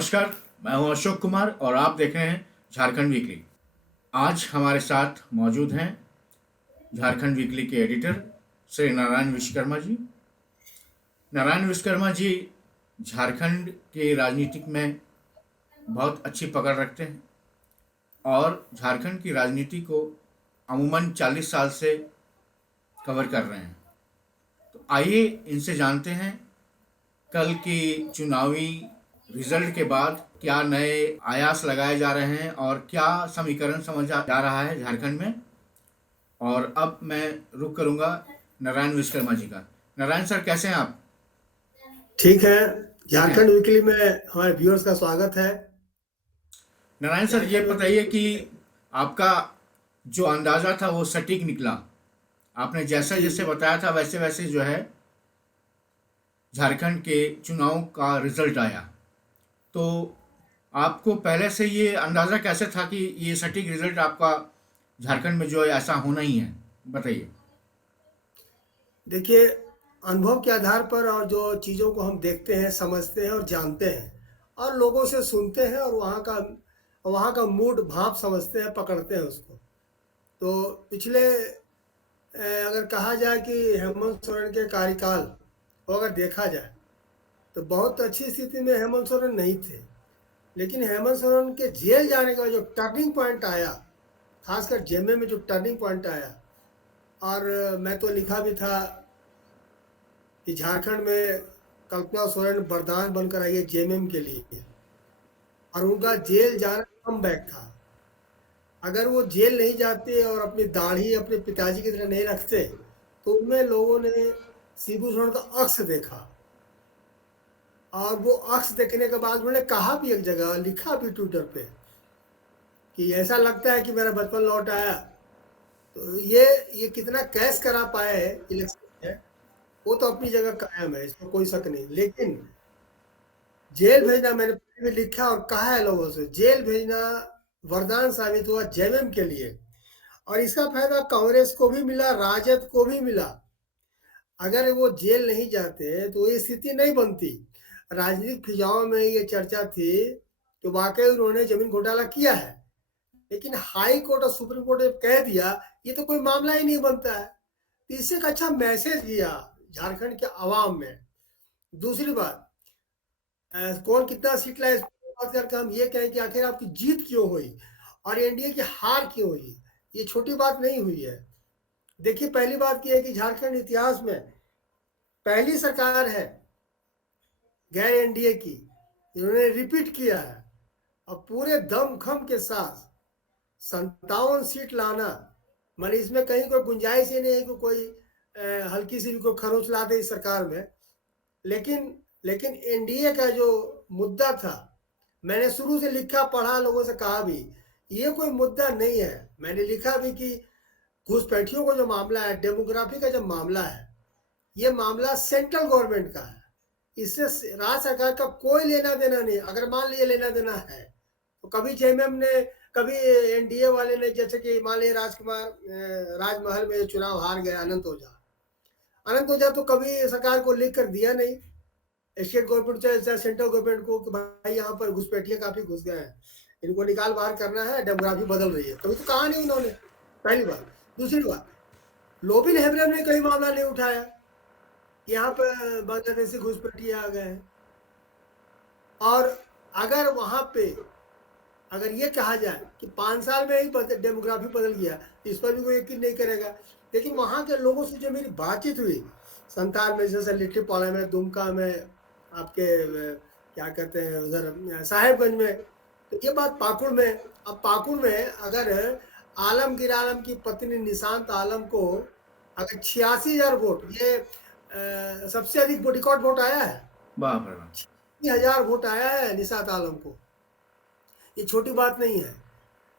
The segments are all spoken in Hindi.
नमस्कार, मैं हूं अशोक कुमार और आप देख रहे हैं झारखंड वीकली। आज हमारे साथ मौजूद हैं झारखंड वीकली के एडिटर श्री नारायण विश्वकर्मा जी। नारायण विश्वकर्मा जी झारखंड के राजनीतिक में बहुत अच्छी पकड़ रखते हैं और झारखंड की राजनीति को अमूमन 40 साल से कवर कर रहे हैं। तो आइए इनसे जानते हैं कल की चुनावी रिजल्ट के बाद क्या नए आयास लगाए जा रहे हैं और क्या समीकरण समझा जा रहा है झारखंड में। और अब मैं रुक करूंगा नारायण विश्वकर्मा जी का। नारायण सर, कैसे हैं आप? ठीक है। ठीक है झारखंड वीकली में हमारे व्यूअर्स का स्वागत है। नारायण सर, ये झारखंड बताइए वीकली कि में आपका जो अंदाज़ा था वो सटीक निकला। आपने जैसे जी जैसे बताया था वैसे वैसे जो है झारखंड के चुनाव का रिजल्ट आया। तो आपको पहले से ये अंदाज़ा कैसे था कि ये सटीक रिजल्ट आपका झारखंड में जो है ऐसा होना ही है? बताइए। देखिए, अनुभव के आधार पर और जो चीज़ों को हम देखते हैं, समझते हैं और जानते हैं और लोगों से सुनते हैं और वहाँ का मूड भाव समझते हैं, पकड़ते हैं उसको। तो पिछले अगर कहा जाए कि हेमंत सोरेन के कार्यकाल को अगर देखा जाए तो बहुत अच्छी स्थिति में हेमंत सोरेन नहीं थे। लेकिन हेमंत सोरेन के जेल जाने का जो टर्निंग पॉइंट आया, खासकर जेएमएम में जो टर्निंग पॉइंट आया, और मैं तो लिखा भी था कि झारखंड में कल्पना सोरेन वरदान बनकर आई है जेएमएम के लिए, और उनका जेल जाना कमबैक था। अगर वो जेल नहीं जाते और अपनी दाढ़ी अपने पिताजी की तरह नहीं रखते तो उनमें लोगों ने शिबू सोरेन का अक्स देखा, और वो अक्स देखने के बाद उन्होंने कहा भी, एक जगह लिखा भी ट्विटर पे कि ऐसा लगता है कि मेरा बचपन लौट आया। तो ये कितना कैश करा पाए है इलेक्शन में, वो तो अपनी जगह कायम है, इसमें कोई शक नहीं। लेकिन जेल भेजना, मैंने पहले भी लिखा और कहा है लोगों से, जेल भेजना वरदान साबित हुआ जेएमएम के लिए, और इसका फायदा कांग्रेस को भी मिला, राजद को भी मिला। अगर वो जेल नहीं जाते तो ये स्थिति नहीं बनती। राजनीतिक फिजाओं में ये चर्चा थी कि वाकई उन्होंने जमीन घोटाला किया है, लेकिन हाई कोर्ट और सुप्रीम कोर्ट ने कह दिया ये तो कोई मामला ही नहीं बनता है। तो इससे एक अच्छा मैसेज दिया झारखंड के अवाम में। दूसरी बात, कौन कितना सीट लाए इस पर बात करके हम ये कहें कि आखिर आपकी जीत क्यों हुई और एनडीए की हार क्यों हुई, ये छोटी बात नहीं हुई है। देखिए, पहली बात यह है कि झारखंड इतिहास में पहली सरकार है गैर एनडीए की, इन्होंने रिपीट किया है और पूरे दमखम के साथ 57 सीट लाना, माने इसमें कहीं कोई गुंजाइश ही नहीं है कि कोई हल्की सी भी कोई खरोच ला दे इस सरकार में। लेकिन लेकिन एनडीए का जो मुद्दा था, मैंने शुरू से लिखा, पढ़ा, लोगों से कहा भी, ये कोई मुद्दा नहीं है। मैंने लिखा भी कि घुसपैठियों का जो मामला है, डेमोग्राफी का जो मामला है, ये मामला सेंट्रल गवर्नमेंट का है, इससे राज्य सरकार का कोई लेना देना नहीं। अगर मान लीजिए लेना देना है तो कभी जेएमएम ने, कभी एनडीए वाले ने, जैसे कि मान लीजिए राजमहल में चुनाव हार गए अनंत ओझा तो कभी सरकार को लिख कर दिया नहीं, स्टेट गवर्नमेंट चाहे सेंट्रल गवर्नमेंट को, कि भाई यहाँ पर घुसपैठिए काफी घुस गए हैं, इनको निकाल बाहर करना है, डेमोग्राफी बदल रही है। कभी तो कहा नहीं उन्होंने, पहली बात। दूसरी बात, लोबिन हेब्रम ने कई मामला नहीं उठाया, यहाँ पर बांग्लादेशी घुसपैठिए आ गए हैं। और अगर वहां पे अगर ये कहा जाए कि 5 साल में ही डेमोग्राफी बदल गया, इस पर भी कोई यकीन नहीं करेगा। लेकिन वहां के लोगों से जो मेरी बातचीत हुई, संताल में, जैसे लिट्टीपाड़ा में, दुमका में, आपके क्या कहते हैं उधर साहेबगंज में, तो ये बात पाकुड़ में। अब पाकुड़ में अगर आलमगीर आलम की पत्नी निशांत आलम को अगर 86,000 वोट, ये सबसे अधिक रिकॉर्ड वोट आया है, बाप रे बाप। 86,000 वोट आया है निशांत आलम को, ये छोटी बात नहीं है।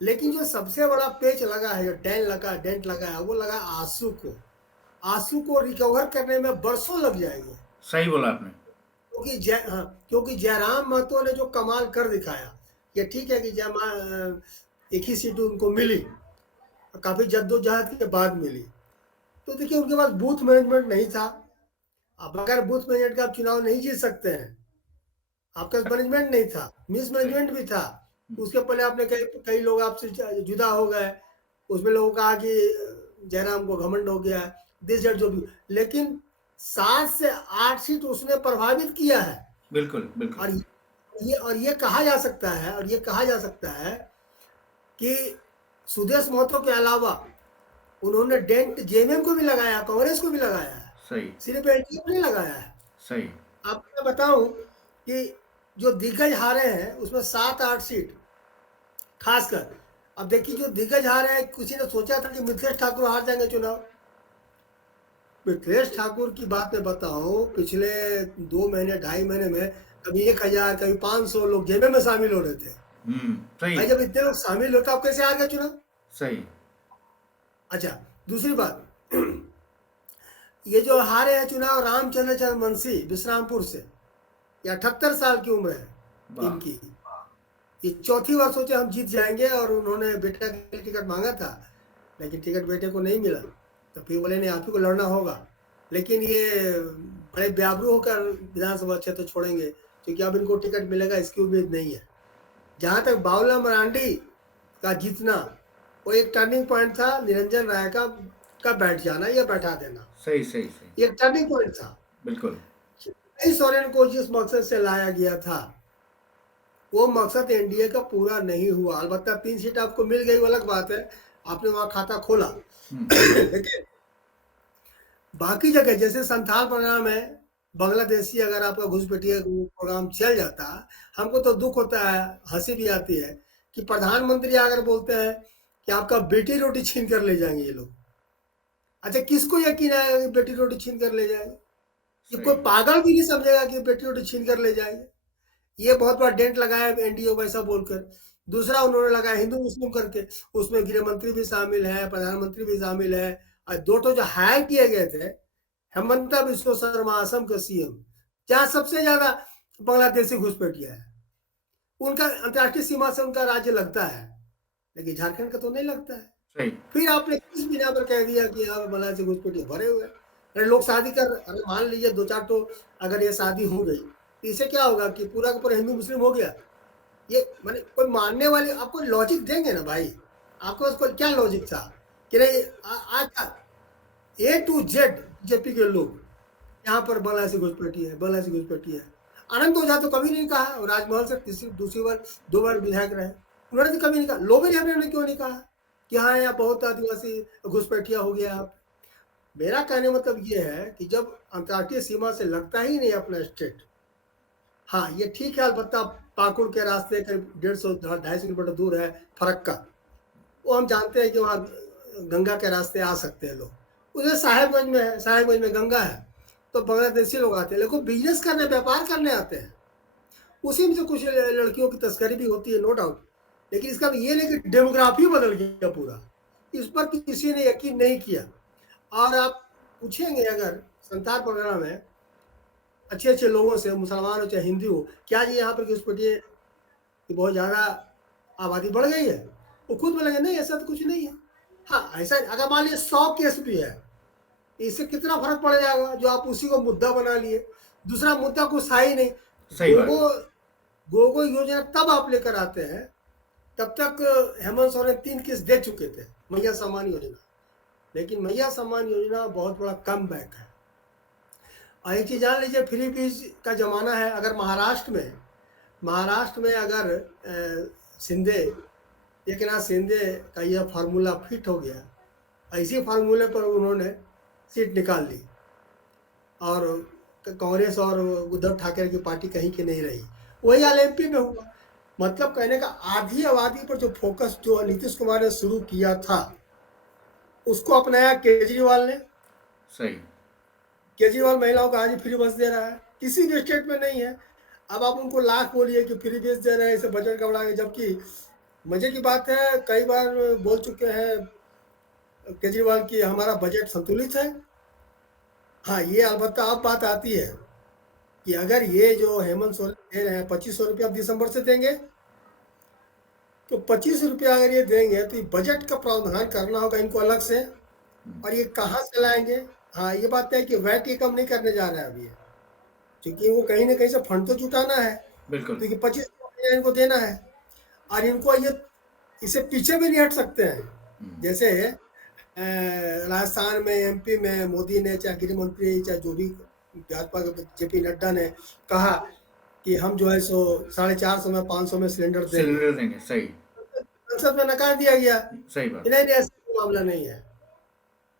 लेकिन जो सबसे बड़ा पेच लगा है, जो डेंट लगा है, वो लगा आंसू को रिकवर करने में बरसों लग जाएंगे। सही बोला आपने। क्योंकि जयराम महतो ने जो कमाल कर दिखाया, ये ठीक है कि एक ही सीट उनको मिली, काफी जद्दोजहद के बाद मिली। तो देखिए, उनके पास बूथ मैनेजमेंट नहीं था। अब अगर बूथ मैनेजमेंट का आप चुनाव नहीं जीत सकते हैं आपका मैनेजमेंट नहीं था, सही। मिसमैनेजमेंट भी था। उसके पहले आपने कई कई लोग आपसे जुदा हो गए। उसमें लोगों कहा कि जयराम को घमंड हो गया, दिस दैट जो भी। लेकिन 7 से 8 सीट उसने प्रभावित किया है। बिल्कुल, बिल्कुल। और ये कहा जा सकता है, और ये कहा जा सकता है कि सुदेश महतो के अलावा उन्होंने डेंट जेएमएम को भी लगाया, कांग्रेस को भी लगाया है, सही, सिर्फ एनडीए को नहीं लगाया है। सही। आपको मैं बताऊं कि जो दिग्गज हारे हैं उसमें 7-8 सीट खासकर। अब देखिए जो दिग्गज हारे हैं, किसी ने सोचा था कि मिथिलेश ठाकुर हार जाएंगे चुनाव? मिथिलेश ठाकुर की बात मैं बताऊं, पिछले 2 महीने 2.5 महीने में कभी 1000 कभी 500 लोग जेएमएम में शामिल हो रहे थे। सही, भाई जब इतने लोग शामिल होते आप कैसे हार गए चुनाव? सही। अच्छा, दूसरी बात, ये जो हारे हैं चुनाव रामचंद्र चरमवंशी विश्रामपुर से, ये 78 साल की उम्र है वाह! इनकी। ये चौथी बार सोचे हम जीत जाएंगे, और उन्होंने बेटा के लिए टिकट मांगा था, लेकिन टिकट बेटे को नहीं मिला। तो फिर बोले नहीं, आप ही को लड़ना होगा। लेकिन ये बड़े बेआबरू होकर विधानसभा क्षेत्र छोड़ेंगे, क्योंकि अब इनको टिकट मिलेगा इसकी उम्मीद नहीं है। जहां तक बाबूलाल मरांडी का जीतना, वो एक टर्निंग पॉइंट था, निरंजन राय का बैठ जाना या बैठा देना, सही, सही, सही। ये टर्निंग पॉइंट था। बिल्कुल। सोरेन को जिस मकसद से लाया गया था, वो मकसद एनडीए का पूरा नहीं हुआ। अलबत्ता 3 सीट आपको मिल गई, वो अलग बात है, आपने वहां खाता खोला। हुँ, लेकिन बाकी जगह जैसे संथाल प्रोग्राम है, बांग्लादेशी अगर आपका घुसपैठिया प्रोग्राम चल जाता, हमको तो दुख होता है, हंसी भी आती है कि प्रधानमंत्री अगर बोलते हैं कि आपका बेटी रोटी छीन कर ले जाएंगे ये लोग। अच्छा, किसको यकीन आएगा कि बेटी रोटी छीन कर ले जाएंगे? ये कोई सही। पागल भी नहीं समझेगा कि बेटी रोटी छीन कर ले जाएंगे। ये बहुत बड़ा डेंट लगाया एनडीए को ऐसा बोलकर। दूसरा उन्होंने लगाया हिंदू मुस्लिम करके, उसमें गृह मंत्री भी शामिल है, प्रधानमंत्री भी शामिल है, और 2 तो जो हायर किए गए थे, हेमंता बिस्व शर्मा असम के सीएम, जहाँ सबसे ज्यादा बांग्लादेशी घुसपैठिया है, उनका अंतर्राष्ट्रीय सीमा से उनका राज्य लगता है, लेकिन झारखंड का तो नहीं लगता है। सही। फिर आपने किस बिना पर कह दिया कि यहाँ बांग्लादेशी घुसपैठिया भरे हुए हैं? अरे लोग शादी कर, अरे मान लीजिए 2-4 तो अगर ये शादी हो गई, तो इससे क्या होगा कि पूरा का पूरा हिंदू मुस्लिम हो गया? ये माने कोई मानने वाले आपको लॉजिक देंगे ना भाई? आपके पास कोई क्या लॉजिक था कि नहीं? आज ए टू जेड बीजेपी के लोग यहाँ पर बांग्लादेशी घुसपैठी है, बांग्लादेशी घुसपैठी है। आनंद ओझा तो कभी नहीं कहा, राजमहल से तीसरी दूसरी बार 2 बार विधायक रहे, उन्होंने तो कभी नहीं कहा। लोबेरी हमने क्यों नहीं कहा कि हाँ यहाँ बहुत आदिवासी घुसपैठिया हो गया? आप, मेरा कहने मतलब ये है कि जब अंतर्राष्ट्रीय सीमा से लगता ही नहीं अपना स्टेट, हाँ ये ठीक है, अलबत्ता पाकुड़ के रास्ते करीब 150-250 किलोमीटर दूर है फरक्का, वो हम जानते हैं कि वहाँ गंगा के रास्ते आ सकते हैं लोग। उधर साहेबगंज में है, साहेबगंज में गंगा है, तो बांग्लादेशी लोग आते हैं, लेकिन बिजनेस करने व्यापार करने आते हैं। उसी में से कुछ लड़कियों की तस्करी भी होती है, नो डाउट। लेकिन इसका ये नहीं कि डेमोग्राफी बदल गया पूरा, इस पर किसी ने यकीन नहीं किया। और आप पूछेंगे अगर संतार प्रोग्राम में अच्छे अच्छे लोगों से, मुसलमान हो चाहे हिंदू हो, क्या जी यहाँ पर घुसपैठिए कि बहुत ज़्यादा आबादी बढ़ गई है? वो खुद बोलेंगे नहीं ऐसा तो कुछ नहीं है। हाँ, ऐसा अगर मान लीजिए 100 केस भी है, इससे कितना फर्क पड़ जाएगा जो आप उसी को मुद्दा बना लिए? दूसरा मुद्दा कुछ है ही नहीं। सही बात गोगो है। गोगो योजना तब आप लेकर आते हैं, तब तक हेमंत सोरेन 3 केस दे चुके थे, मैया सम्मान योजना। लेकिन मैया सम्मान योजना बहुत बड़ा कम बैक है। और एक चीज़ जान लीजिए, फ्री बीज का जमाना है। अगर महाराष्ट्र में अगर शिंदे, एकनाथ शिंदे का यह फार्मूला फिट हो गया, इसी फार्मूले पर उन्होंने सीट निकाल ली, और कांग्रेस और उद्धव ठाकरे की पार्टी कहीं की नहीं रही। वही हाल एमपी में हुआ। मतलब कहने का, आधी आबादी पर जो फोकस जो नीतीश कुमार ने शुरू किया था, उसको अपनाया केजरीवाल ने। सही। केजरीवाल महिलाओं को आज फ्री बस दे रहा है, किसी भी स्टेट में नहीं है। अब आप उनको लाख बोलिए कि फ्री बस दे रहे हैं, इसे बजट का बढ़ा के, जबकि मजे की बात है, कई बार बोल चुके हैं केजरीवाल की हमारा बजट संतुलित है। हाँ, ये अलबत्ता अब बात आती है कि अगर ये जो हेमंत सोरेन दे रहे हैं 2500 रुपया दिसंबर से देंगे, तो 25 रुपया अगर ये देंगे तो ये बजट का प्रावधान करना होगा इनको अलग से, और ये कहाँ से लाएंगे? हाँ, ये बात है कि वैट ये कम नहीं करने जा रहे हैं अभी, क्योंकि वो कहीं ना कहीं से फंड तो जुटाना है। बिल्कुल। क्योंकि 25 इनको देना है और इनको ये इससे पीछे भी नहीं हट सकते हैं। हुँ, जैसे राजस्थान में, एमपी में मोदी ने, चाहे गृह मंत्री, चाहे जो भी भाजपा के जेपी नड्डा ने कहा कि हम जो है सो 450 में 500 में सिलेंडर देंगे। सिलेंडर देंगे, सही, संसद में नकार दिया गया सही कि बात। नहीं नहीं, ऐसा कोई मामला नहीं है।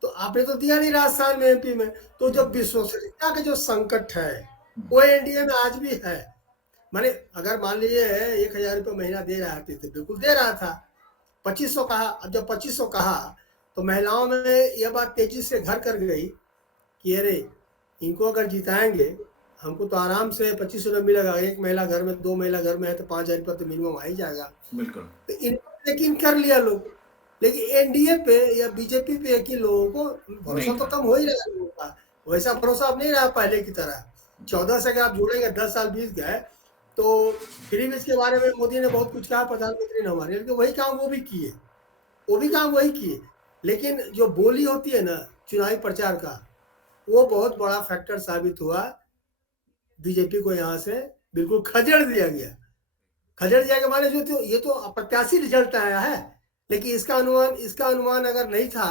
तो आपने तो दिया नहीं राजस्थान में, एमपी में। तो जो हुँ, विश्वसनीयता का जो संकट है हुँ, वो एनडीए में आज भी है। माने अगर मान लीजिए 1,000 रुपये महीना दे रहा थी तो बिल्कुल दे रहा था। 2500 कहा, अब जब 2500 कहा तो महिलाओं में यह बात तेजी से घर कर गई कि अरे इनको अगर जिताएंगे, हमको तो आराम से 2500 मिलेगा। एक महिला घर में, 2 महिला घर में है तो 5,000 रुपये तो मिनिमम आ ही जाएगा। बिल्कुल। तो इन्होंने यकीन कर लिया लोग। लेकिन एनडीए पे या बीजेपी पे यकीन लोगों को नहीं भरोसा तो था। कम हो ही रहा है लोगों का। वैसा भरोसा अब नहीं रहा पहले की तरह। जी, 14 से अगर आप जोड़ेंगे, 10 साल बीत गए, तो फ्री बीज के बारे में मोदी ने बहुत कुछ कहा, प्रधानमंत्री ने हमारे, लेकिन वही काम वो भी किए, वो भी काम वही किए। लेकिन जो बोली होती है ना चुनावी प्रचार का, वो बहुत बड़ा फैक्टर साबित हुआ। बीजेपी को यहाँ से बिल्कुल खदेड़ दिया गया। खदेड़ दिया के माने जो तो ये तो अप्रत्याशी रिजल्ट आया है। लेकिन इसका अनुमान अगर नहीं था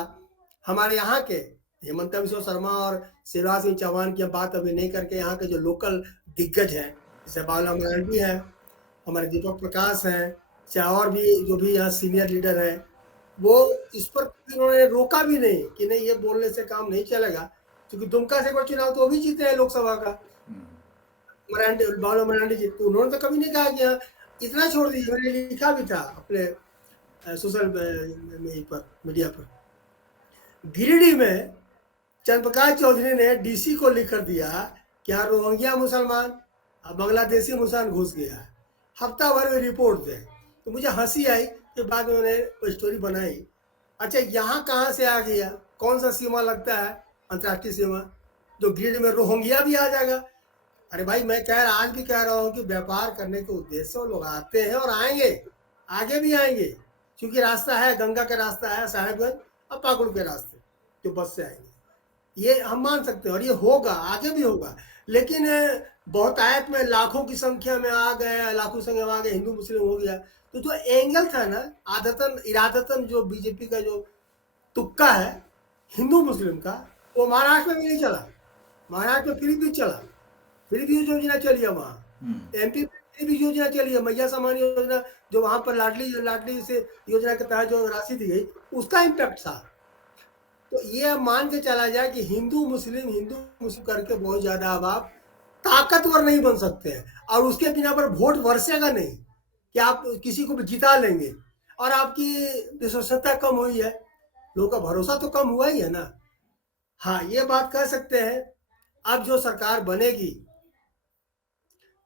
हमारे यहाँ के हेमंत बिस्वा शर्मा और शिवराज सिंह चौहान की हम बात अभी नहीं करके, यहाँ के जो लोकल दिग्गज हैं जैसे बाबूलाल मरांडी है, हमारे दीपक प्रकाश हैं, चाहे और भी जो भी यहाँ सीनियर लीडर हैं, वो इस पर उन्होंने रोका भी नहीं कि नहीं ये बोलने से काम नहीं चलेगा। क्योंकि दुमका से एक बार चुनाव तो वो भी जीते हैं लोकसभा का, हुँ, मरांडी, बाबूलाल मरांडी जी। तो उन्होंने तो कभी नहीं कहा कि हाँ, इतना छोड़ दीजिए। मैंने लिखा भी था अपने सोशल पर, मीडिया पर। गिरिडीह में चंद्रप्रकाश चौधरी ने डीसी को लिख कर दिया कि यहाँ रोहिंग्या मुसलमान और बांग्लादेशी मुसलमान घुस गया है, हफ्ता भर में रिपोर्ट दे। तो मुझे हंसी आई, फिर बाद में मैंने स्टोरी बनाई। अच्छा यहाँ कहाँ से आ गया, कौन सा सीमा लगता है, अंतर्राष्ट्रीय सीमा, जो गिरिडीह में रोहिंग्या भी आ जाएगा। अरे भाई मैं आज भी कह रहा हूँ कि व्यापार करने के उद्देश्य से वो लोग आते हैं और आएंगे, आगे भी आएंगे। क्योंकि रास्ता है, गंगा का रास्ता है, साहेबगंज और पाकुड़ के रास्ते जो बस से आएंगे, ये हम मान सकते हैं और ये होगा, आगे भी होगा। लेकिन बहुतायत में लाखों की संख्या में आ गए, लाखों संख्या में आ गए, हिंदू मुस्लिम हो गया। तो जो एंगल था ना, आदतन इरादतन जो बीजेपी का जो तुक्का है हिंदू मुस्लिम का, वो महाराष्ट्र में भी नहीं चला। महाराष्ट्र में फिर भी चला, फ्री बीज योजना चली है वहाँ। हुँ, एमपी में फ्री बीज योजना चली है, मैया सम्मान योजना, जो वहाँ पर लाडली लाडली से योजना के तहत जो राशि दी गई, उसका इम्पैक्ट था। तो ये अब मान के चला जाए कि हिंदू मुस्लिम करके बहुत ज्यादा अब आप ताकतवर नहीं बन सकते हैं, और उसके बिना पर वोट बरसेगा नहीं कि आप किसी को भी जिता लेंगे। और आपकी विश्वसनीयता कम हुई है, लोगों का भरोसा तो कम हुआ ही है ना। हाँ ये बात कह सकते हैं, अब जो सरकार बनेगी,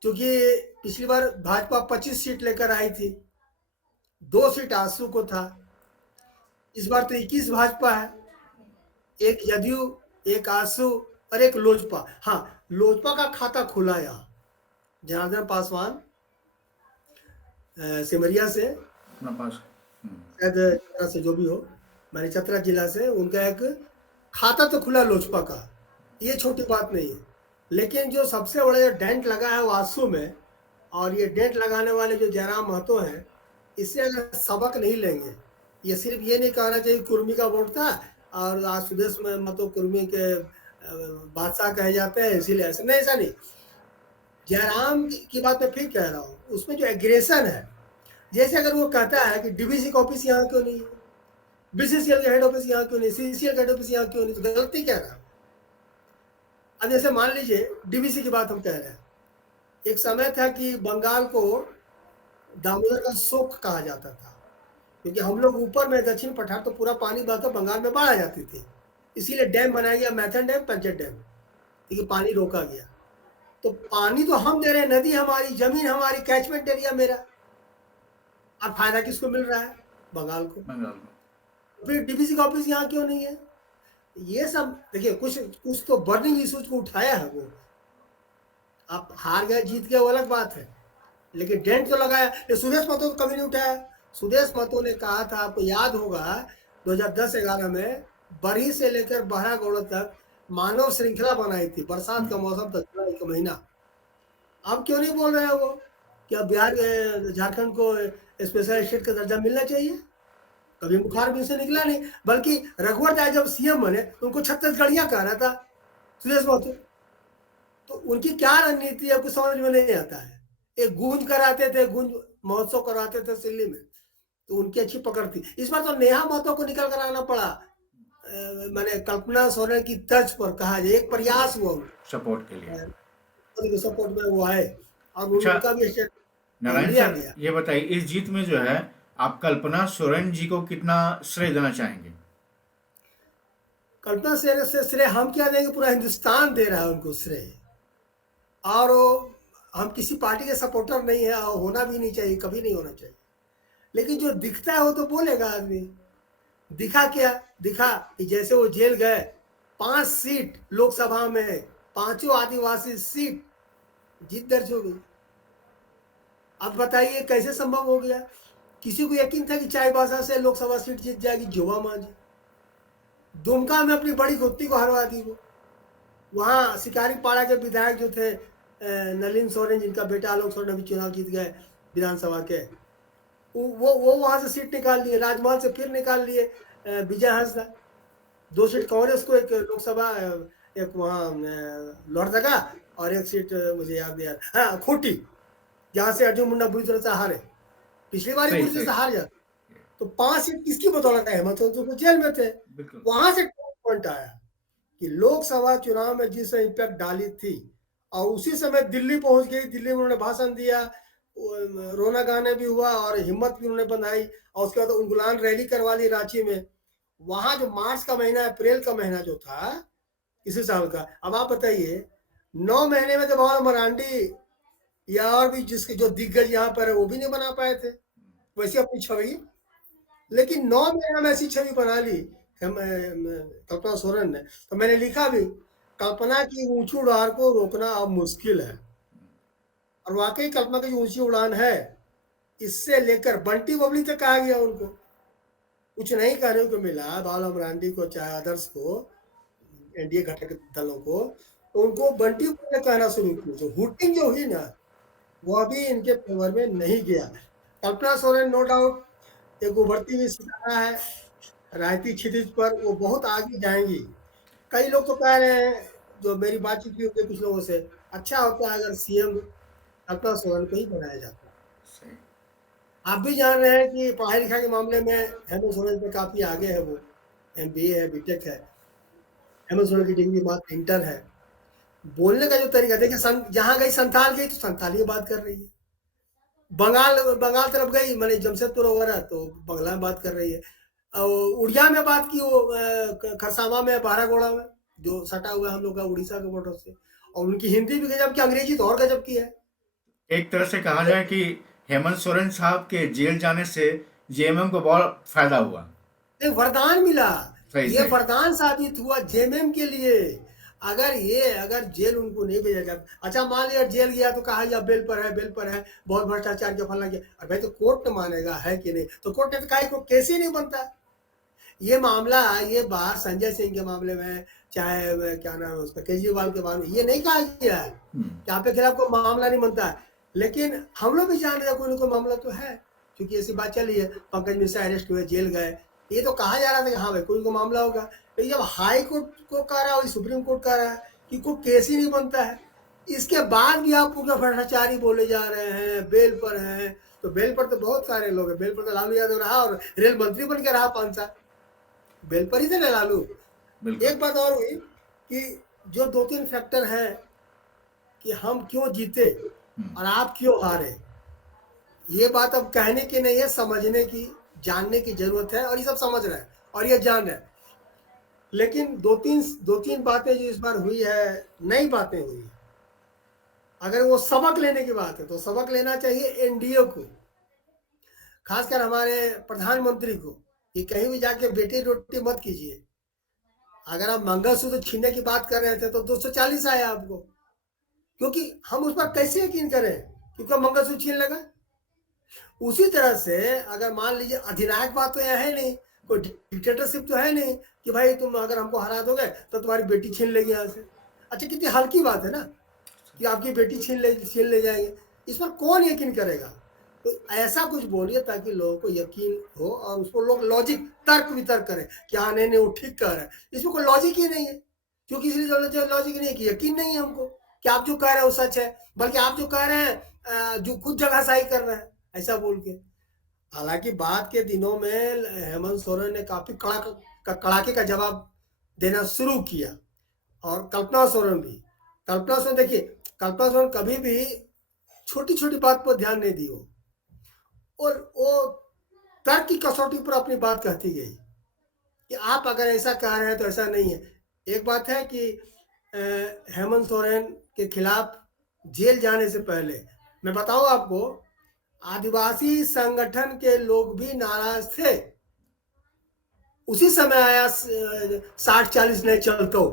क्योंकि पिछली बार भाजपा 25 सीट लेकर आई थी, 2 सीट आजसू को था। इस बार तो 21 भाजपा है, एक जदयू, एक आजसू और एक लोजपा। हाँ लोजपा का खाता खुला यहाँ, जनार्दन पासवान सिमरिया से, अपना पास। हुँ, शायद चतरा से, जो भी हो, मैंने चतरा जिला से, उनका एक खाता तो खुला लोजपा का, ये छोटी बात नहीं है। लेकिन जो सबसे बड़ा जो डेंट लगा है वो आजसू में, और ये डेंट लगाने वाले जो जयराम महतो हैं, इससे अगर सबक नहीं लेंगे, ये सिर्फ ये नहीं कहना चाहिए कुर्मी का वोट था और आज सुदेश में महतो कुर्मी के बादशाह कहे जाते हैं इसीलिए ऐसा नहीं, ऐसा नहीं। जयराम की बात मैं फिर कह रहा हूँ, उसमें जो एग्रेशन है, जैसे अगर वो कहता है कि डीवीसी का ऑफिस यहाँ क्यों नहीं है, बीसीसीएल का हेड ऑफिस यहाँ क्यों नहीं, सीसीएल का हेड ऑफिस यहाँ क्यों नहीं, तो गलती कह रहा है। अब जैसे मान लीजिए डीवीसी की बात हम कह रहे हैं, एक समय था कि बंगाल को दामोदर का शोक कहा जाता था, क्योंकि हम लोग ऊपर में दक्षिण पठार तो पूरा पानी बहकर बंगाल में बाढ़ आ जाती थी। इसीलिए डैम बनाया गया, मैथन डैम, पंचेत डैम, क्योंकि पानी रोका गया। तो पानी तो हम दे रहे हैं, नदी हमारी, जमीन हमारी, कैचमेंट एरिया मेरा, और फायदा किसको मिल रहा है, बंगाल को। बंगाल में। फिर डीवीसी का ऑफिस यहाँ क्यों नहीं है, ये सब देखिए, कुछ तो बर्निंग इशूज को उठाया है वो। आप हार गए जीत गए वो अलग बात है, लेकिन डेंट तो लगाया। ये सुदेश महतो तो कभी नहीं उठाया। सुदेश महतो ने कहा था, आपको याद होगा 2010-11 में बरही से लेकर बहरागोड़ा तक मानव श्रृंखला बनाई थी, बरसात का मौसम था, जुलाई का महीना। अब क्यों नहीं बोल रहे हैं वो, क्या बिहार झारखंड को स्पेशल स्टेट का दर्जा मिलना चाहिए? कभी मुखार भी से निकला नहीं, बल्कि रघुवर दास जब सीएम बने तो उनको छत्तीसगढ़िया कहा रहा था सुरेश महतो। तो उनकी क्या रणनीति है कुछ समझ में नहीं आता है। एक गूंज कराते थे, गूंज महोत्सव कराते थे दिल्ली में, तो उनकी अच्छी पकड़ थी। इस बार तो नेहा महतो को निकल कर आना पड़ा, मैंने कल्पना सोरेन की तर्ज पर कहा जाए, एक प्रयास हुआ सपोर्ट के लिए। उनके सपोर्ट में वो आए और अच्छा उनका भी स्टेट नारायण लिया सर, गया। ये बताइए इस जीत में जो है आप कल्पना सोरेन जी को कितना श्रेय देना चाहेंगे? कल्पना से श्रेय हम क्या देंगे, पूरा हिंदुस्तान दे रहा है उनको श्रेय। और हम किसी पार्टी के सपोर्टर नहीं है और होना भी नहीं चाहिए, कभी नहीं होना चाहिए। लेकिन जो दिखता है वो तो बोलेगा आदमी। दिखा क्या? दिखा कि जैसे वो जेल गए, 5 सीट लोकसभा में, पांचों आदिवासी सीट जीत दर्ज हो गई। अब बताइए कैसे संभव हो गया? किसी को यकीन था कि चाईबासा से लोकसभा सीट जीत जाएगी जोबा मांझी? दुमका में अपनी बड़ी गुत्ती को हरवा दी वो। वहाँ शिकारी पाड़ा के विधायक जो थे नलिन सोरेन, जिनका बेटा आलोक सोरेन अभी चुनाव जीत गए विधानसभा के, वो वहां से सीट निकाल लिए, राजमहल से फिर निकाल लिए विजय हंसदा। 2 सीट कांग्रेस को, एक लोकसभा, एक वहाँ लोहरदगा, और एक सीट मुझे याद नहीं, हाँ खूंटी, जहाँ से अर्जुन मुंडा बुरी तरह से हारे। पिछली बार ही सही बुरी तरह सही से हार जाते। तो 5 सीट किसकी बदौलत है? हेमंत सोरेन तो जेल में थे। बिल्कुल वहां से पॉइंट आया कि लोकसभा चुनाव में जिस इम्पैक्ट डाली थी, और उसी समय दिल्ली पहुंच गई। दिल्ली में उन्होंने भाषण दिया, रोना गाना भी हुआ और हिम्मत भी उन्होंने बनाई, और उसके बाद उंगुलान रैली करवा ली रांची में। वहां जो मार्च का महीना, अप्रैल का महीना जो था इसी साल का, अब आप बताइए 9 महीने में तो बाबा मरांडी या और भी जिसके जो दिग्गज यहाँ पर है वो भी नहीं बना पाए थे वैसे अपनी छवि। लेकिन 9 महीना में ऐसी छवि बना ली कल्पना सोरेन ने। तो मैंने लिखा भी, कल्पना की ऊंची उड़ान को रोकना अब मुश्किल है। और वाकई कल्पना की जो ऊंची उड़ान है, इससे लेकर बंटी बबली तक कहा गया उनको। कुछ नहीं कहने को मिला बाला मरांडी को, चाहे अदर्स को, एनडीए घटक दलों को, तो उनको बंटी बबली ने कहना शुरू किया। जो हुटिंग जो हुई ना, वो अभी इनके फेवर में नहीं गया। कल्पना सोरेन नो डाउट एक उभरती हुई सितारा है राजनीतिक क्षितिज पर, वो बहुत आगे जाएंगी। कई लोग तो कह रहे हैं, जो मेरी बातचीत भी होती है कुछ लोगों से, अच्छा होता है अगर सीएम कल्पना सोरेन को ही बनाया जाता। सही। आप भी जान रहे हैं कि पढ़ाई लिखाई के मामले में हेमंत सोरेन पे काफी आगे है। वो एमबीए है, बीटेक है। हेमंत सोरेन की डिग्री मात्र इंटर है। बोलने का जो तरीका देखिए, जहां गई संथाल गई तो संथाली में बात कर रही है। बंगाल तरफ गई, मैंने जमशेदपुर वगैरह, तो बंगला में बात कर रही है। उड़िया में बात की, वो खरसावा में, बहरागोड़ा में, जो सटा हुआ है हम लोग का उड़ीसा के बॉर्डर से। और उनकी हिंदी भी गजब की, अंग्रेजी तो और गजब की है। एक तरह से कहा जाए कि हेमंत सोरेन साहब के जेल जाने से जेएमएम को बहुत फायदा हुआ। एक वरदान मिला। सही ये सही। वरदान साबित हुआ जेएमएम के लिए। अगर जेल उनको नहीं भेजा जाता, अच्छा मान लिया जेल गया तो कहा या बेल पर है, बेल पर है, बहुत भ्रष्टाचार के फलना किया, और भाई तो कोर्ट ने मानेगा है कि नहीं? तो कोर्ट ने तो कहा केस ही नहीं बनता। ये मामला, ये बात संजय सिंह के मामले में, चाहे क्या नाम है उसका, केजरीवाल के मामले में, ये नहीं कहा गया है कि आपके खिलाफ कोई मामला नहीं बनता है। लेकिन हम लोग भी जान रहे हैं कोई ना कोई मामला तो है, क्योंकि ऐसी बात चली है। पंकज मिश्रा अरेस्ट हुए, जेल गए, ये तो कहा जा रहा था कि हाँ भाई कोई को मामला होगा। लेकिन जब हाई कोर्ट को कह रहा है, सुप्रीम कोर्ट कह रहा है कि कोई केस ही नहीं बनता है, इसके बाद भी आप पूरा भ्रष्टाचारी बोले जा रहे हैं, बेल पर हैं। तो बेल पर तो बहुत सारे लोग हैं। बेल पर तो लालू यादव रहा और रेल मंत्री बन के रहा 5 साल, बेल पर ही थे ना लालू। बिल्कुल एक बात और हुई कि जो 2-3 फैक्टर है कि हम क्यों जीते और आप क्यों हारे, ये बात अब कहने की नहीं है, समझने की, जानने की जरूरत है। और ये सब समझ रहे हैं और ये जान रहे हैं। लेकिन 2-3 बातें जो इस बार हुई है, नई बातें हुई है। अगर वो सबक लेने की बात है तो सबक लेना चाहिए एनडीए को, खासकर हमारे प्रधानमंत्री को, कि कहीं भी जाके बेटी रोटी मत कीजिए। अगर आप मंगलसूत्र छीनने की बात कर रहे थे तो 240 आया आपको, क्योंकि हम उस पर कैसे यकीन करें क्योंकि मंगलसूत्र छीन लगा। उसी तरह से अगर मान लीजिए, अधिनायक बात तो यह है नहीं, कोई डिक्टेटरशिप तो है नहीं कि भाई तुम अगर हमको हरा दोगे तो तुम्हारी बेटी छीन लेगी यहाँ से। अच्छा कितनी हल्की बात है ना कि आपकी बेटी छीन ले जाएंगे। इस पर कौन यकीन करेगा? तो ऐसा कुछ बोलिए ताकि लोगों को यकीन हो और उसको लोग लॉजिक तर्क वितर्क करें कि हाँ नहीं नहीं वो ठीक कह रहा है। इसमें कोई लॉजिक ही नहीं है, क्योंकि इसलिए लॉजिक नहीं है कि यकीन नहीं है हमको कि आप जो कह रहे हैं वो सच है, बल्कि आप जो कह रहे हैं जो खुद जगह सही कर रहे हैं ऐसा बोल के। हालांकि बाद के दिनों में हेमंत सोरेन ने काफी कड़ाके का जवाब देना शुरू किया, और कल्पना सोरेन भी। कल्पना सोरेन देखिए, कल्पना सोरेन कभी भी छोटी छोटी बात पर ध्यान नहीं दी और वो तर्क की कसौटी पर अपनी बात कहती गई कि आप अगर ऐसा कह रहे हैं तो ऐसा नहीं है। एक बात है कि हेमंत सोरेन के खिलाफ जेल जाने से पहले मैं बताऊं आपको, आदिवासी संगठन के लोग भी नाराज थे। उसी समय आया 60-40 नहीं चलतो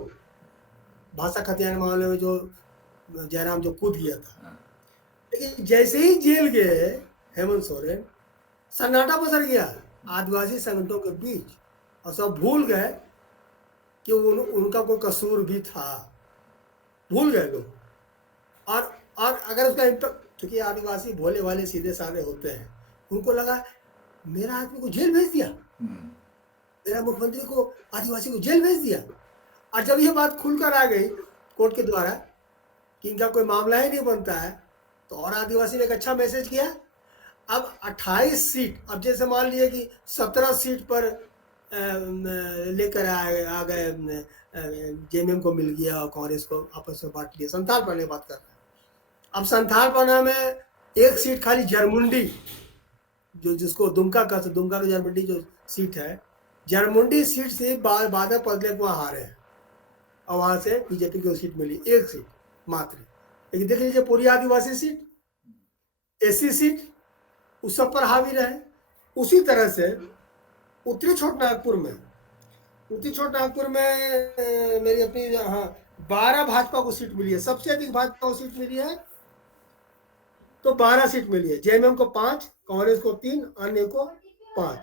भाषा खतियान मामले में जो जयराम जो कूद गया था, लेकिन जैसे ही जेल गए हेमंत सोरेन, सन्नाटा पसर गया आदिवासी संगठनों के बीच और सब भूल गए कि उनका कोई कसूर भी था, भूल गए लोग। और अगर उसका इम्पैक्ट, क्योंकि आदिवासी भोले वाले सीधे साधे होते हैं, उनको लगा मेरा आदमी को जेल भेज दिया, मेरा मुख्यमंत्री को आदिवासी को जेल भेज दिया। और जब ये बात खुलकर आ गई कोर्ट के द्वारा कि इनका कोई मामला ही नहीं बनता है, तो और आदिवासी ने एक अच्छा मैसेज किया। अब 28 सीट, अब जैसे मान लिए कि 17 सीट पर लेकर आ गए, जेएमएम को मिल गया और कांग्रेस को आपस में बांट लिया। संथाल पाना बात कर रहे हैं। अब संथाल पाना में एक सीट खाली जरमुंडी, जो जिसको दुमका का जरमुंडी जो सीट है, जरमुंडी सीट से बादल पदले को वहाँ हारे हैं और वहाँ से बीजेपी को सीट मिली, एक सीट मात्र। लेकिन देख लीजिए पूरी आदिवासी सीट, एससी सीट उस सब पर हावी रहे। उसी तरह से उत्तरी छोटानागपुर में मेरी अपनी 12 भाजपा को सीट मिली है, सबसे अधिक भाजपा को सीट मिली है, तो 12 सीट मिली है। जेएमएम को 5, कांग्रेस को 3, अन्य को 5।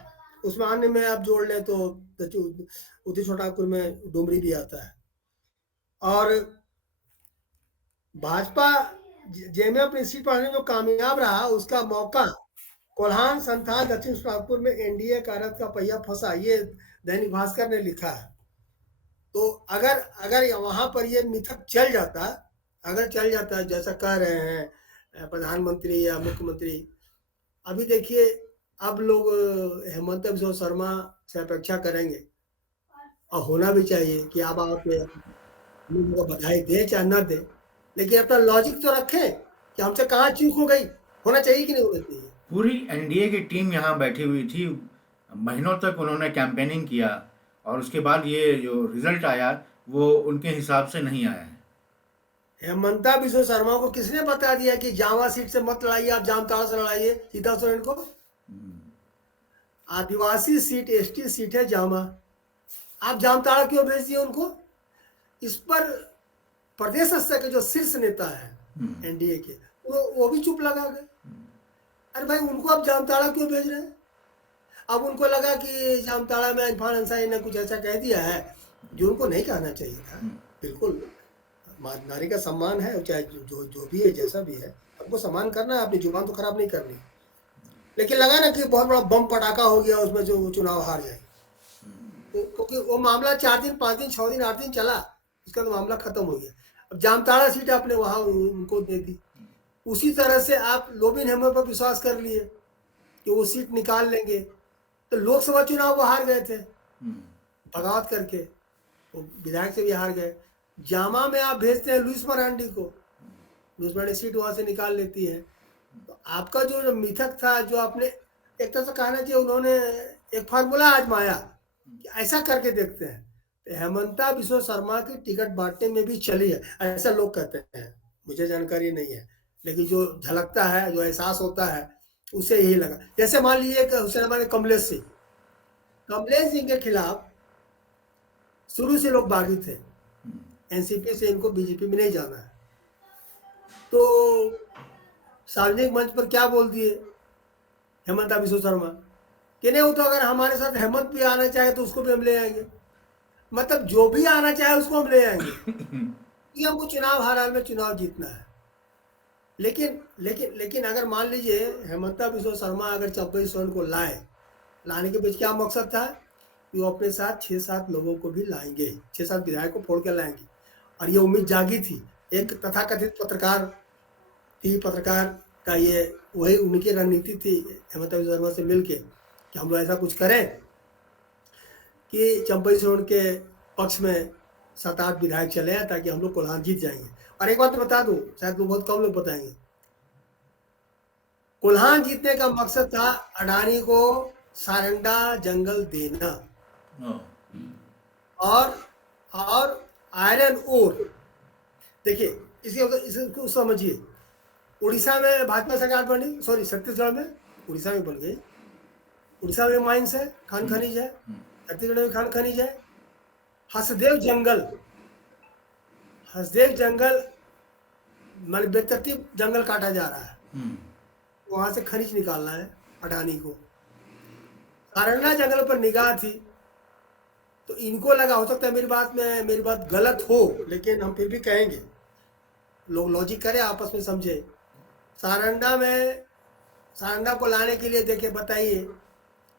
उसमें अन्य में आप जोड़ लें तो उत्तरी छोटानागपुर में डुमरी भी आता है। और भाजपा जेएमएम अपनी सीट पाने में कामयाब रहा, उसका मौका कोल्हान संथाल दक्षिण छोटानागपुर में एनडीए का रथ का पहिया फंसा, ये दैनिक भास्कर ने लिखा है। तो अगर वहां पर ये मिथक चल जाता जैसा कह रहे हैं प्रधानमंत्री या मुख्यमंत्री, अभी देखिए अब लोग हेमंत बिस्वा शर्मा से अपेक्षा करेंगे, और होना भी चाहिए कि आप उनको बधाई दे चाहे न दे, लेकिन अपना लॉजिक तो रखें कि हमसे कहाँ चूक हो गई, होना चाहिए कि नहीं होना चाहिए। पूरी एनडीए की टीम यहाँ बैठी हुई थी, महीनों तक उन्होंने कैंपेनिंग किया, और उसके बाद ये जो रिजल्ट आया वो उनके हिसाब से नहीं आया है। हेमंता बिस्वा शर्मा को किसने बता दिया कि जावा सीट से मत लड़ाइए, आप जामताड़ा से लड़ाइए सीता सोरेन को? आदिवासी सीट एसटी सीट है जामा, आप जामताड़ा क्यों भेज दिए उनको? इस पर प्रदेश स्तर के जो शीर्ष नेता है एनडीए के, वो भी चुप लगा गए। अरे भाई उनको आप जामताड़ा क्यों भेज रहे हैं? अब उनको लगा कि जामताड़ा में इरफान अंसारी ने कुछ ऐसा कह दिया है जो उनको नहीं कहना चाहिए था। बिल्कुल नारी का सम्मान है, चाहे जो भी है जैसा भी है, हमको सम्मान करना है, अपनी जुबान तो खराब नहीं करनी। लेकिन लगा ना कि बहुत बड़ा बम पटाखा हो गया उसमें जो चुनाव हार जाए, क्योंकि वो मामला 4 दिन 5 दिन 6 दिन 8 दिन चला, उसका तो मामला खत्म हो गया। अब जामताड़ा सीट आपने वहां उनको दे दी, उसी तरह से आप लोबिन हेमंत पर विश्वास कर लिए कि वो सीट निकाल लेंगे। तो लोकसभा चुनाव वो हार गए थे बगावत करके, वो विधायक से भी हार गए। जामा में आप भेजते हैं लुइस मरांडी को, लुइस मरांडी सीट वहां से निकाल लेती है। तो आपका जो मिथक था, जो आपने एक तरह से कहना चाहिए उन्होंने एक फार्मूला आजमाया कि ऐसा करके देखते हैं, तो हेमंता बिस्वा शर्मा की टिकट बांटने में भी चली है, ऐसा लोग कहते हैं, मुझे जानकारी नहीं है, लेकिन जो झलकता है, जो एहसास होता है, उसे यही लगा। जैसे मान लीजिए हुसैनाबाद में कमलेश सिंह के खिलाफ शुरू से लोग बागी थे, एनसीपी से इनको बीजेपी में नहीं जाना है, तो सार्वजनिक मंच पर क्या बोल दिए हेमंता बिस्वा शर्मा कि नहीं, वो तो अगर हमारे साथ हेमंत भी आना चाहे तो उसको भी हम ले आएंगे। मतलब जो भी आना चाहे उसको हम ले आएंगे कि हमको चुनाव हर हाल में चुनाव जीतना है। लेकिन अगर मान लीजिए हेमंता बिश्व शर्मा अगर चंपई सोरेन को लाने के पीछे क्या मकसद था कि वो अपने साथ 6-7 लोगों को भी लाएंगे, 6-7 विधायक को फोड़ के लाएंगे। और ये उम्मीद जागी थी। एक तथाकथित पत्रकार का ये वही उनकी रणनीति थी हेमंता बिश्व शर्मा से मिलके कि हम लोग ऐसा कुछ करें कि चंपई सोरेन के पक्ष में 7-8 विधायक चले आए ताकि हम लोग कोल्हान जीत जाएंगे। और एक बात तो बता दूं, शायद बहुत कम लोग बताएंगे, कोल्हान जीतने का मकसद था अडानी को सारंडा जंगल देना हाँ, और आयरन ओर। देखिए इसको समझिए, उड़ीसा में भाजपा सरकार बनी, सॉरी छत्तीसगढ़ में, उड़ीसा में बन गई। उड़ीसा में माइंस है, खान खनिज है, छत्तीसगढ़ में खान खनिज है। हसदेव जंगल मतलब बेतरतीब जंगल काटा जा रहा है, वहां से खनिज निकालना है अडानी को। सारंडा जंगल पर निगाह थी, तो इनको लगा, हो सकता है मेरी बात गलत हो, लेकिन हम फिर भी कहेंगे, लोग लॉजिक करें, आपस में समझे। सारंडा को लाने के लिए देखिए, बताइए,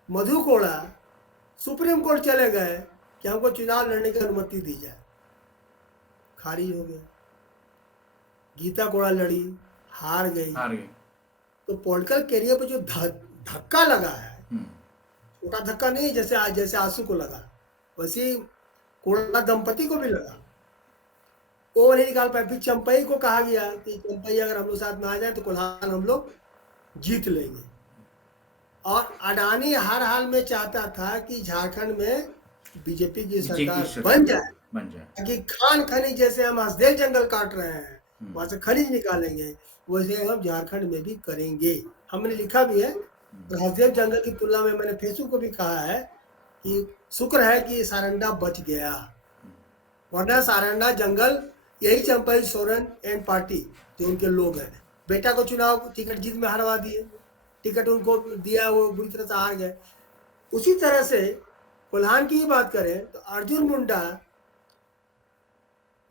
मधु कोड़ा सुप्रीम कोर्ट चले गए कि हमको चुनाव लड़ने की अनुमति दी जाए, खारिज हो गया। गीता कोड़ा लड़ी, हार गई। तो पॉलिटिकल कैरियर पे जो धक्का लगा है, छोटा धक्का नहीं, जैसे आंसू को लगा, वैसे कोड़ा दंपति को भी लगा। वो नहीं निकाल पाए। फिर चंपई को कहा गया कि चंपई अगर हम लोग साथ में आ जाए तो कोल्हान हम लोग जीत लेंगे। और अडानी हर हाल में चाहता था कि झारखंड में बीजेपी की सरकार बन जाए, ताकि खान खनिज जैसे हम हसदेव जंगल काट रहे हैं वहां से खनिज निकालेंगे, वैसे हम झारखंड में भी करेंगे। हमने लिखा भी है, और हसदेव जंगल की तुलना में मैंने फेसबुक को भी कहा है कि शुक्र है कि सारंडा बच गया, वरना सारंडा जंगल यही चंपई सोरेन एंड पार्टी जो उनके लोग हैं, बेटा को चुनाव टिकट जीत में हरवा दिए, टिकट उनको दिया, वो बुरी तरह से हार गए। उसी तरह से कोल्हान की ही बात करें तो अर्जुन मुंडा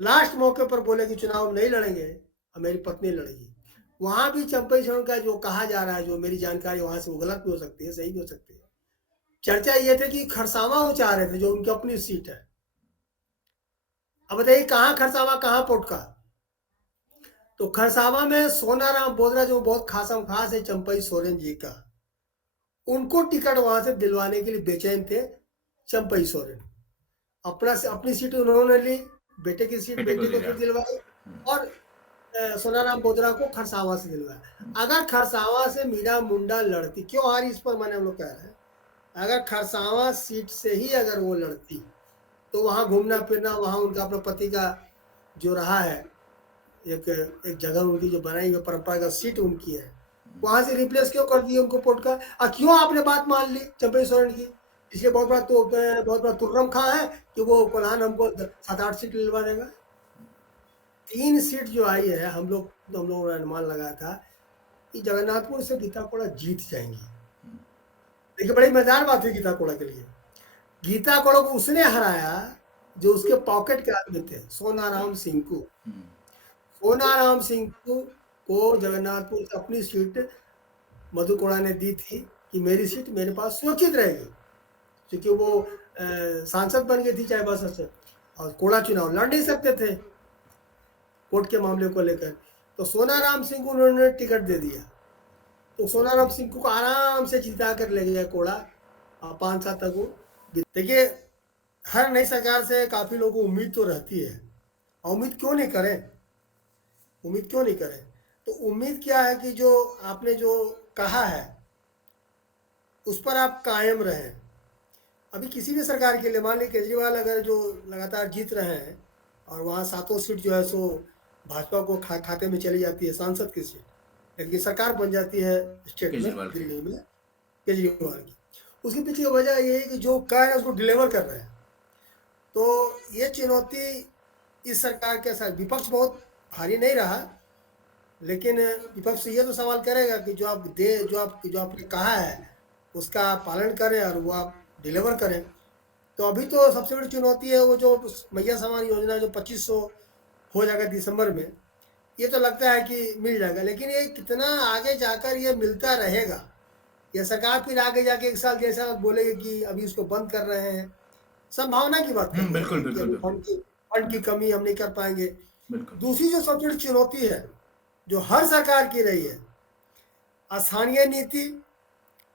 लास्ट मौके पर बोले कि चुनाव नहीं लड़ेंगे, मेरी पत्नी लड़ेगी। वहां भी चंपई सोरेन का जो कहा जा रहा है, जो मेरी जानकारी वहां से, वो गलत भी हो सकती है, सही भी हो सकती है। चर्चा ये थे कि खरसावा वो चाह रहे थे, जो उनकी अपनी सीट है। अब बताइए कहाँ खरसावा, कहाँ पोटका? तो खरसावा में सोनाराम बोदरा जो बहुत खास है चंपई सोरेन जी का, उनको टिकट वहां से दिलवाने के लिए बेचैन थे चंपई सोरेन। अपनी सीट उन्होंने ली, बेटे की सीट बेटे को फिर दिलवाई, और सोनाराम बोदरा को खरसावा से दिलवाया। अगर खरसावा से मीरा मुंडा लड़ती, क्यों हारी इस पर मैंने हम लोग कह रहे हैं, अगर खरसावा सीट से ही अगर वो लड़ती तो वहां घूमना फिरना, वहां उनका अपने पति का जो रहा है, एक जगह उनकी जो बनाई हुई परंपरागत सीट उनकी है, वहां से रिप्लेस क्यों कर दिया उनको पोटका? क्यों आपने बात मान ली चंपई सोरेन की? इसलिए बहुत बड़ा तुर्रम खा है कि वो कोल्हान हमको 7-8 सीट दिलवा देगा। 3 सीट जो आई है, हम लोगों ने अनुमान लगाया था कि जगन्नाथपुर से गीता कोड़ा जीत जाएंगी। देखिए बड़ी मजेदार बात है गीता कोड़ा के लिए, गीता कोड़ा को उसने हराया जो उसके पॉकेट के आदमी थे, सोनाराम सिंह को। सोनाराम सिंह को जगन्नाथपुर से अपनी सीट मधु कोड़ा ने दी थी कि मेरी सीट मेरे पास सुरक्षित रहेगी, क्योंकि वो सांसद बन गई थी चाहे बस से, और कोड़ा चुनाव लड़ नहीं सकते थे कोर्ट के मामले को लेकर। तो सोनाराम सिंह को उन्होंने टिकट दे दिया, तो सोनाराम सिंह को आराम से जिता कर ले गया कोड़ा 5 साल तक वो। देखिए हर नई सरकार से काफी लोगों को उम्मीद तो रहती है, और उम्मीद क्यों नहीं करें? तो उम्मीद क्या है कि जो आपने जो कहा है उस पर आप कायम रहें। अभी किसी भी सरकार के लिए, मान लीजिए केजरीवाल अगर जो लगातार जीत रहे हैं और वहाँ 7 सीट जो है सो भाजपा को खाते में चली जाती है, सांसद की सीट, लेकिन सरकार बन जाती है स्टेट में, दिल्ली में केजरीवाल की, उसके पीछे वजह ये है कि जो कह रहे हैं उसको डिलीवर कर रहे हैं। तो ये चुनौती इस सरकार के साथ, विपक्ष बहुत भारी नहीं रहा, लेकिन विपक्ष ये तो सवाल करेगा कि जो आपने कहा है उसका पालन करें और वो आप डिलीवर करें। तो अभी तो सबसे बड़ी चुनौती है वो जो मैया समान योजना जो 2500 हो जाएगा दिसंबर में, ये तो लगता है कि मिल जाएगा, लेकिन ये कितना आगे जाकर ये मिलता रहेगा? या सरकार फिर आगे जाके 1 साल जैसा बोलेगी कि अभी इसको बंद कर रहे हैं। संभावना की बात कर रहे बिल्कुल, हैं कि बिल्कुल, अभी बिल्कुल, फंड की कमी हम नहीं कर पाएँगे। बिल्कुल। दूसरी जो सबसे बड़ी चुनौती है, जो हर सरकार की रही है, स्थानीय नीति,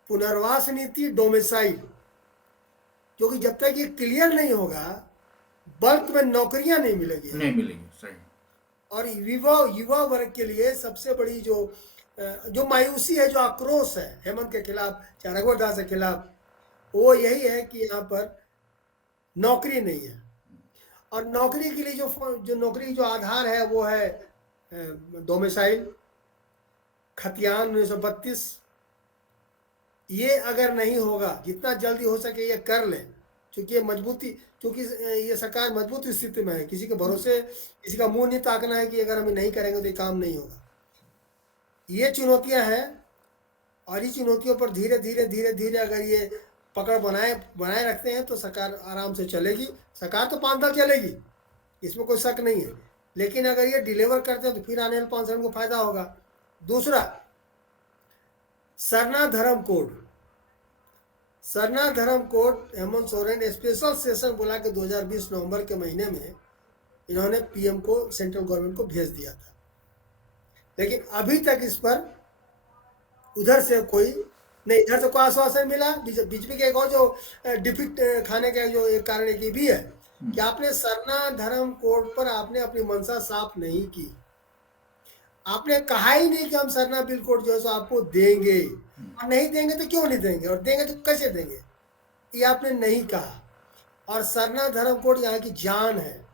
पुनर्वास नीति, डोमिसाइल, क्योंकि जब तक ये क्लियर नहीं होगा, बल्क में नौकरियाँ नहीं मिलेगी। नहीं मिलेगी, सही। और युवा युवा वर्ग के लिए सबसे बड़ी जो मायूसी है, जो आक्रोश है हेमंत के खिलाफ, चाहे रघुवर दास के खिलाफ, वो यही है कि यहाँ पर नौकरी नहीं है। और नौकरी के लिए जो नौकरी जो आधार है वो है डोमिसाइल, खतियान 1932। ये अगर नहीं होगा, जितना जल्दी हो सके ये कर लें, क्योंकि ये सरकार मजबूत स्थिति में है। किसी के भरोसे किसी का मुंह नहीं ताकना है कि अगर हम नहीं करेंगे तो ये काम नहीं होगा। ये चुनौतियां हैं, और इस चुनौतियों पर धीरे धीरे धीरे धीरे अगर ये पकड़ बनाए रखते हैं तो सरकार आराम से चलेगी। सरकार तो 5 साल चलेगी, इसमें कोई शक नहीं है, लेकिन अगर ये डिलीवर करते हैं तो फिर आने वाले 5 साल को फायदा होगा। दूसरा, सरना धर्म कोड। सरना धर्म code Hemant Soren special session बुला के 2020 नवंबर के महीने में इन्होंने पीएम को, सेंट्रल गवर्नमेंट को भेज दिया था, लेकिन अभी तक इस पर उधर से कोई नहीं, इधर से कोई आश्वासन मिला। बीजेपी के एक और जो डिफिट खाने का जो एक कारण एक भी है कि आपने सरना धर्म कोड पर आपने अपनी मंशा साफ नहीं की। आपने कहा ही नहीं कि हम सरना बिल कोड जो है सो आपको देंगे, और नहीं देंगे तो क्यों नहीं देंगे, और देंगे तो कैसे देंगे, ये आपने नहीं कहा। और सरना धर्म कोड यहाँ की जान है,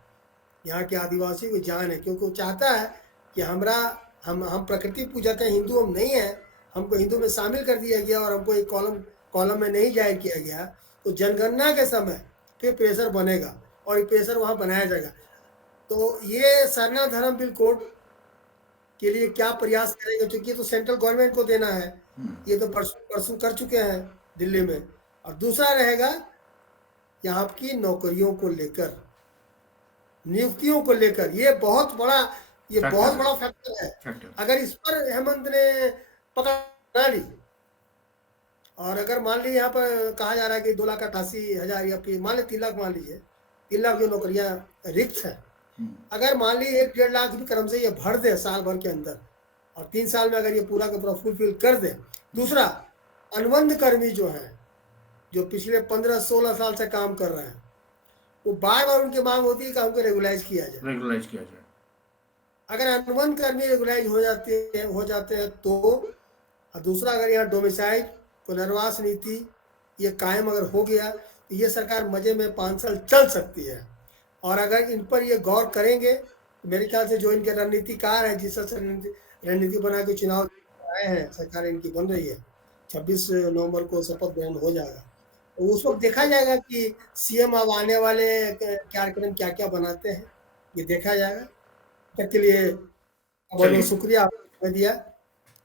यहाँ के आदिवासी की जान है, क्योंकि वो चाहता है कि हम प्रकृति पूजक हैं, हिंदू हम नहीं है, हमको हिंदू में शामिल कर दिया गया और हमको एक कॉलम में नहीं जाहिर किया गया, तो जनगणना के समय फिर प्रेशर बनेगा और ये प्रेशर वहाँ बनाया जाएगा। तो ये सरना धर्म बिल कोड के लिए क्या प्रयास करेंगे, क्योंकि ये तो सेंट्रल गवर्नमेंट को देना है, ये तो परसों कर चुके हैं दिल्ली में। और दूसरा रहेगा यहाँ की नौकरियों को लेकर, नियुक्तियों को लेकर, ये बहुत बड़ा फैक्टर है। अगर इस पर हेमंत ने पकड़ बना ली, और अगर मान ली यहाँ पर कहा जा रहा है कि 2,88,000 या फिर मान ली 3 लाख, मान लीजिए 3 लाख जो नौकरियां रिक्त है, अगर मान ली 1-1.5 लाख भी क्रम से ये भर दे साल भर के अंदर, और 3 साल में अगर ये पूरा का पूरा फुलफिल कर दे। दूसरा, अनुबंध कर्मी जो हैं, जो पिछले 15-16 साल से काम कर रहे हैं, वो बार बार उनकी मांग होती है कि हमको रेगुलाइज किया जाए। अगर अनुबंध कर्मी रेगुलाइज हो जाते हैं तो, और दूसरा अगर यहाँ डोमिसाइल, पुनर्वास नीति ये कायम अगर हो गया तो ये सरकार मजे में 5 साल चल सकती है। और अगर इन पर ये गौर करेंगे तो मेरे ख्याल से जो इनके रणनीतिकार हैं, जिस तरह से रणनीति बना के चुनाव आए हैं, सरकार इनकी बन रही है, 26 नवंबर को शपथ ग्रहण हो जाएगा, तो उस वक्त देखा जाएगा कि सीएम अब आने वाले कार्यक्रम क्या क्या बनाते हैं, ये देखा जाएगा। तक के लिए बहुत बहुत शुक्रिया आपने दिया।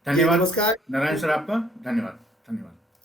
धन्यवाद। नमस्कार। नारायण सर, आपका धन्यवाद।